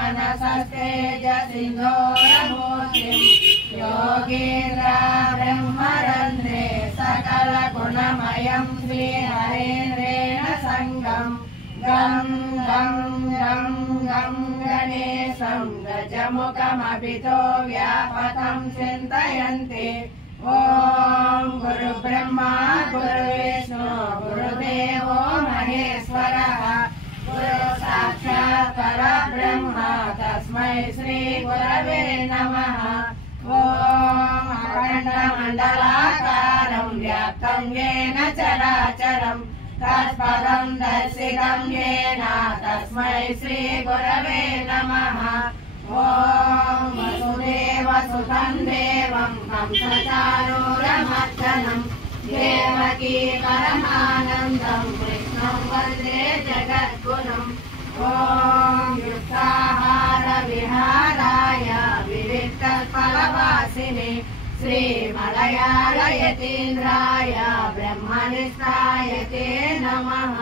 मनसस्तेजसिन्धोरमूर्तिं योगीन्द्र ब्रह्मरन्ध्रे सकलगुणमयं श्रीहरेन्द्रेण सङ्गम् गं गं गं गं गणेशं गजमुखमभितो व्यापतं चिन्तयन्ति ॐ गुरुब्रह्मा गुरुविष्णु गुरुदेवो महेश्वरः गुरु साक्षात् परब्रह्म तस्मै श्री गुरवे नमः। ॐ अखण्डमण्डलाकारं व्याप्तं येन चराचरं तत्पदं दर्शितं येन तस्मै श्री गुरवे नमः। ॐ वसुदेवसुतं देवं कंसचाणूरमर्दनं देवकी परमानन्दं कृष्णं वन्दे जगद्गुरुम्। ॐ युक्ताहारविहाराय विविक्तफलवासिने श्रीमलयालयतीन्द्राय ब्रह्मनिष्ठाय ते नमः।